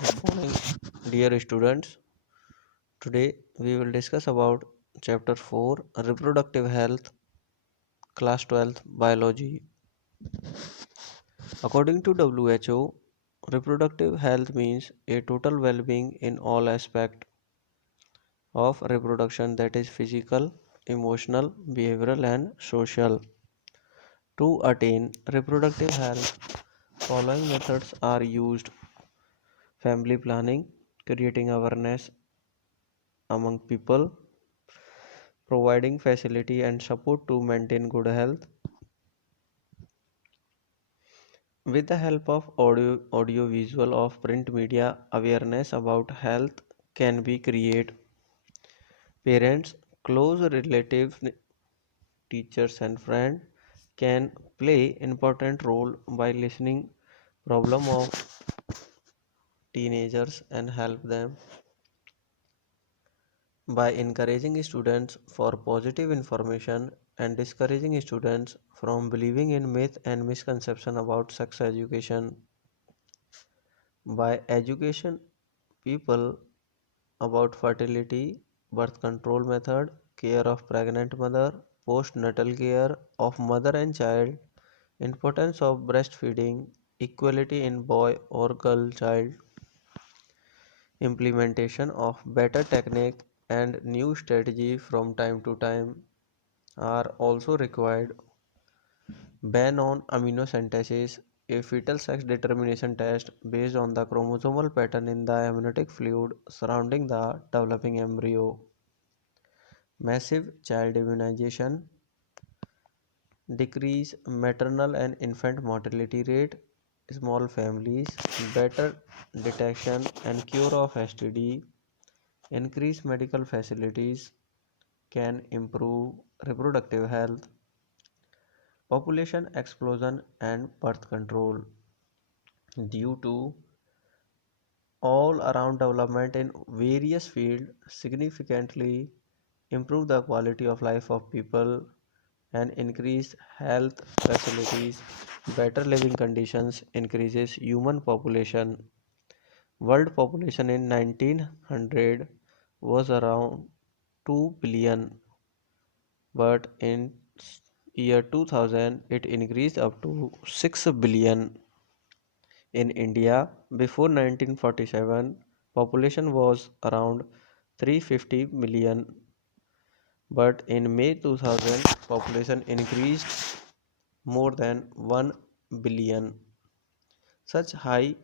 Good morning, dear students. Today we will discuss about chapter 4 reproductive health, class 12 biology. According to WHO, reproductive health means a total well-being in all aspects of reproduction, that is physical, emotional, behavioral and social. To attain reproductive health, following methods are used: family planning, creating awareness among people, providing facility and support to maintain good health. With the help of audio visual of print media, awareness about health can be created. Parents, close relatives, teachers and friends can play important role by listening problem of teenagers and help them by encouraging students for positive information and discouraging students from believing in myth and misconception about sex education. By education people about fertility, birth control method, care of pregnant mother, postnatal care of mother and child, importance of breastfeeding, equality in boy or girl child, implementation of better technique and new strategy from time to time are also required. Ban on amniocentesis, a fetal sex determination test based on the chromosomal pattern in the amniotic fluid surrounding the developing embryo. Massive child immunization, decrease maternal and infant mortality rate, small families, better detection and cure of STD, increase medical facilities can improve reproductive health, population explosion and birth control. Due to all around development in various fields significantly improve the quality of life of people and increase health facilities, better living conditions, increases human population. World population in 1900 was around 2 billion, but in year 2000 it increased up to 6 billion. In India, before 1947, population was around 350 million, but in May 2000, population increased more than 1 billion. Such high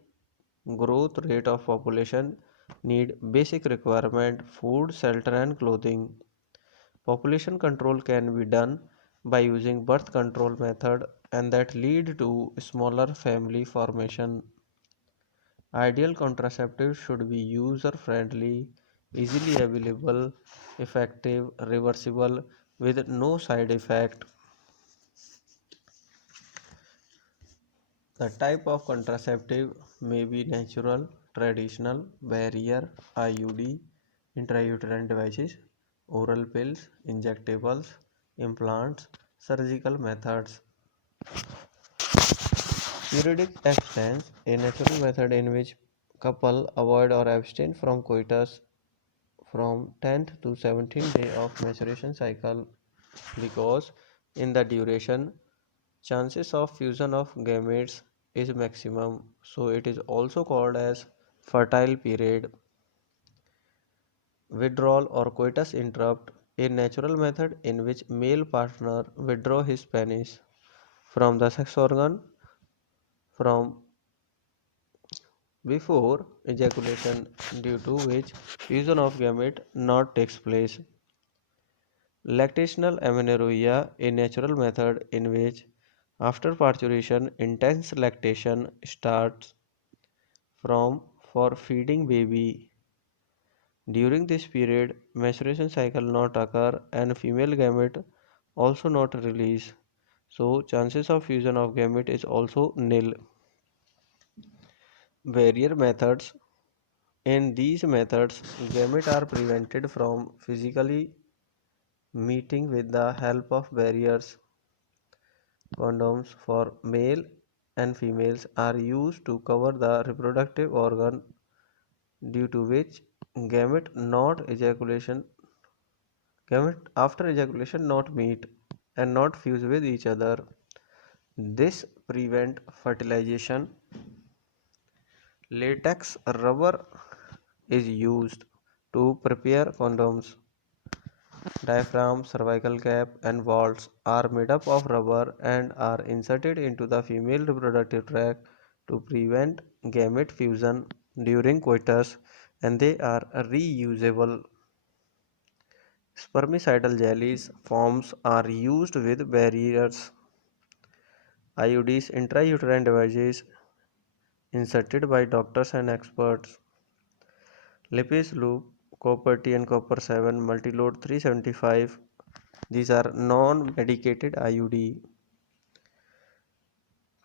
growth rate of population need basic requirement food, shelter and clothing. Population control can be done by using birth control method and that lead to smaller family formation. Ideal contraceptives should be user friendly, easily available, effective, reversible with no side effect. The type of contraceptive may be natural, traditional, barrier, IUD, intrauterine devices, oral pills, injectables, implants, surgical methods. Periodic abstinence, a natural method in which couple avoid or abstain from coitus from 10th to 17th day of menstruation cycle because in the duration chances of fusion of gametes is maximum, so it is also called as fertile period. Withdrawal or coitus interrupt, a natural method in which male partner withdraw his penis from the sex organ from before ejaculation, due to which fusion of gamete not takes place. Lactational amenorrhea, a natural method in which after parturition intense lactation starts from for feeding baby. During this period, menstruation cycle not occur and female gamete also not release. So chances of fusion of gamete is also nil. Barrier methods. In these methods, gamete are prevented from physically meeting with the help of barriers. Condoms for male and females are used to cover the reproductive organ due to which gamete not ejaculation gamete after ejaculation not meet and not fuse with each other. This prevent fertilization. Latex rubber is used to prepare condoms. Diaphragm, cervical cap, and vaults are made up of rubber and are inserted into the female reproductive tract to prevent gamete fusion during coitus, and they are reusable. Spermicidal jellies forms are used with barriers. IUDs, intrauterine devices inserted by doctors and experts. Lipase loop, copper T and copper 7, multilode 375. These are non-medicated IUD.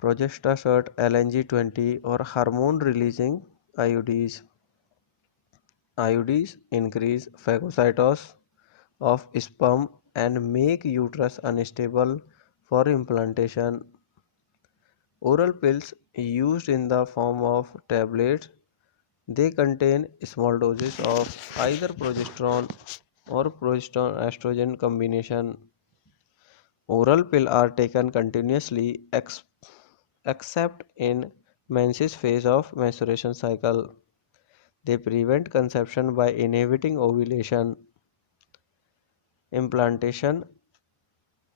Progestasert LNG20 or hormone releasing IUDs. IUDs increase phagocytosis of sperm and make uterus unstable for implantation. Oral pills used in the form of tablets. They contain small doses of either progesterone or progesterone estrogen combination. Oral pills are taken continuously except in menses phase of menstruation cycle. They prevent conception by inhibiting ovulation, implantation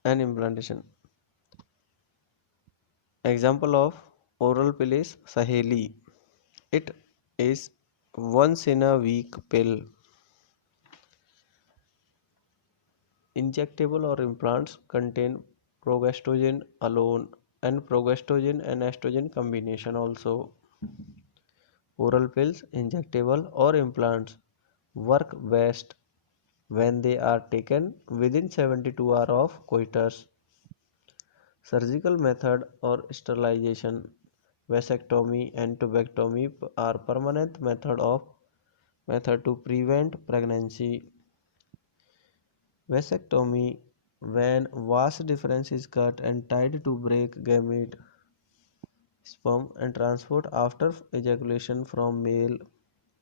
implantation. Example of oral pill is Saheli. It is once in a week pill. Injectable or implants contain progestogen alone and progestogen and estrogen combination also. Oral pills, injectable or implants work best when they are taken within 72 hours of coitus. Surgical method or sterilization, vasectomy and tubectomy are permanent method to prevent pregnancy. Vasectomy, when vas deferens is cut and tied to break gamete, sperm and transport after ejaculation from male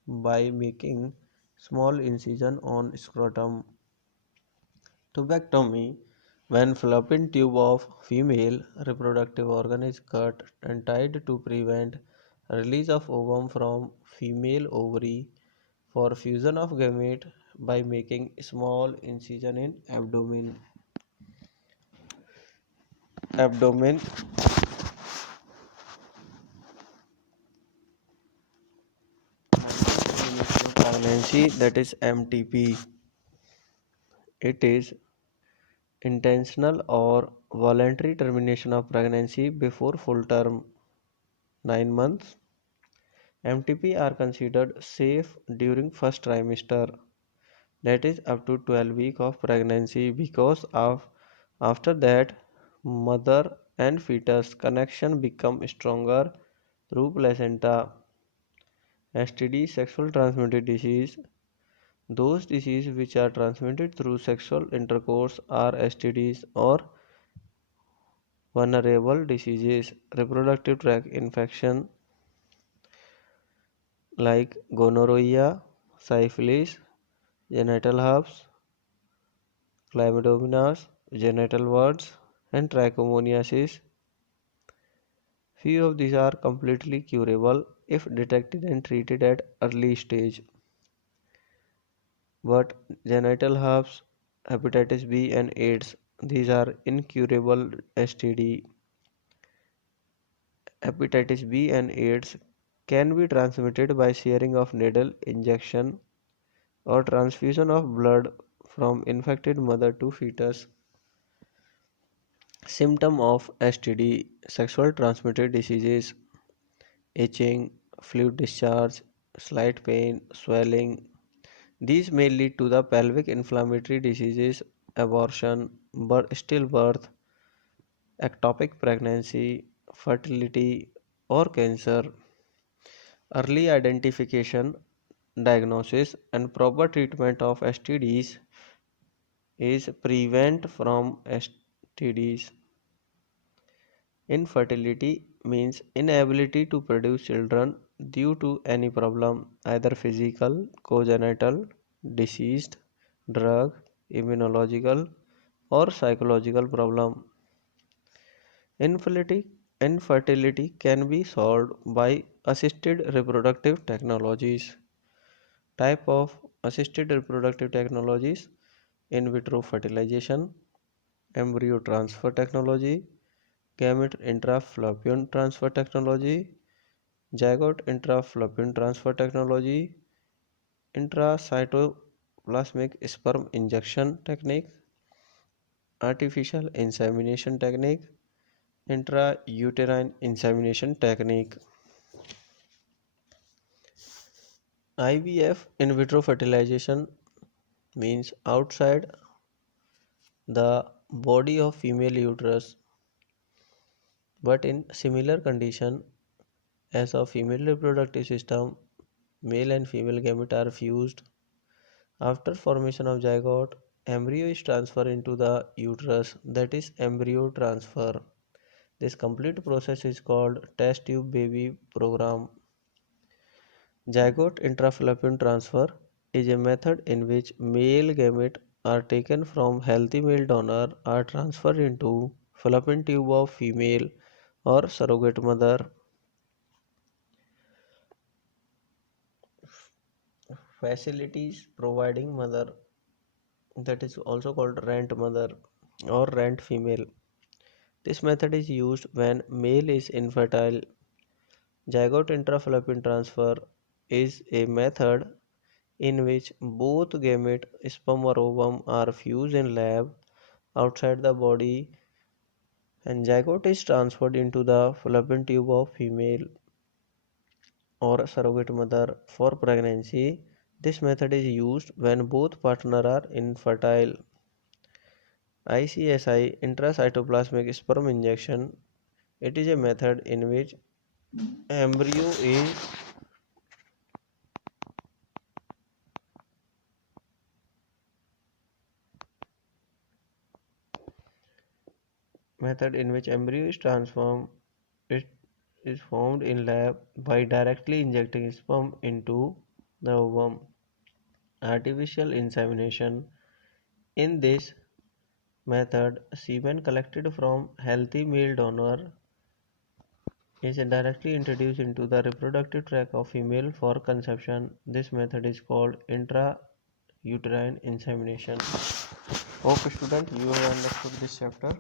by making small incision on scrotum. Tubectomy, when fallopian tube of female reproductive organ is cut and tied to prevent release of ovum from female ovary for fusion of gamete by making small incision in abdomen. Termination of pregnancy, that is MTP. It is intentional or voluntary termination of pregnancy before full term 9 months. MTP are considered safe during first trimester, that is up to 12 weeks of pregnancy, because of after that mother and fetus connection become stronger through placenta. STD, sexual transmitted disease. Those diseases which are transmitted through sexual intercourse are STDs or vulnerable diseases. Reproductive tract infection like gonorrhea, syphilis, genital herpes, chlamydomonas, genital warts, and trichomoniasis. Few of these are completely curable if detected and treated at early stage. But genital herpes, hepatitis B, and AIDS, these are incurable STD. Hepatitis B and AIDS can be transmitted by sharing of needle injection or transfusion of blood from infected mother to fetus. Symptom of STD, sexual transmitted diseases, itching, fluid discharge, slight pain, swelling. These may lead to the pelvic inflammatory diseases, abortion, stillbirth, ectopic pregnancy, fertility, or cancer. Early identification, diagnosis, and proper treatment of STDs is prevent from STDs. Infertility means inability to produce children due to any problem, either physical, congenital, diseased, drug, immunological, or psychological problem. Infertility can be solved by assisted reproductive technologies. Type of assisted reproductive technologies: in vitro fertilization, embryo transfer technology, gamete intrafallopian transfer technology, zygote intrafallopian transfer technology, intracytoplasmic sperm injection technique, artificial insemination technique, intrauterine insemination technique. IVF, in vitro fertilization, means outside the body of female uterus, but in similar condition as a female reproductive system, male and female gamete are fused. After formation of zygote, embryo is transferred into the uterus, that is embryo transfer. This complete process is called test tube baby program. Zygote intrafallopian transfer is a method in which male gametes are taken from healthy male donor are transferred into fallopian tube of female or surrogate mother. Facilities providing mother, that is also called rent mother or rent female. This method is used when male is infertile. Zygote intrafallopian transfer is a method in which both gamete, sperm or ovum, are fused in lab outside the body and zygote is transferred into the fallopian tube of female or surrogate mother for pregnancy. This method is used when both partners are infertile. ICSI, intracytoplasmic sperm injection. It is a method in which embryo is transformed. It is formed in lab by directly injecting sperm into the ovum. Artificial insemination. In this method, semen collected from healthy male donor is directly introduced into the reproductive tract of female for conception. This method is called intrauterine insemination. Hope student you have understood this chapter.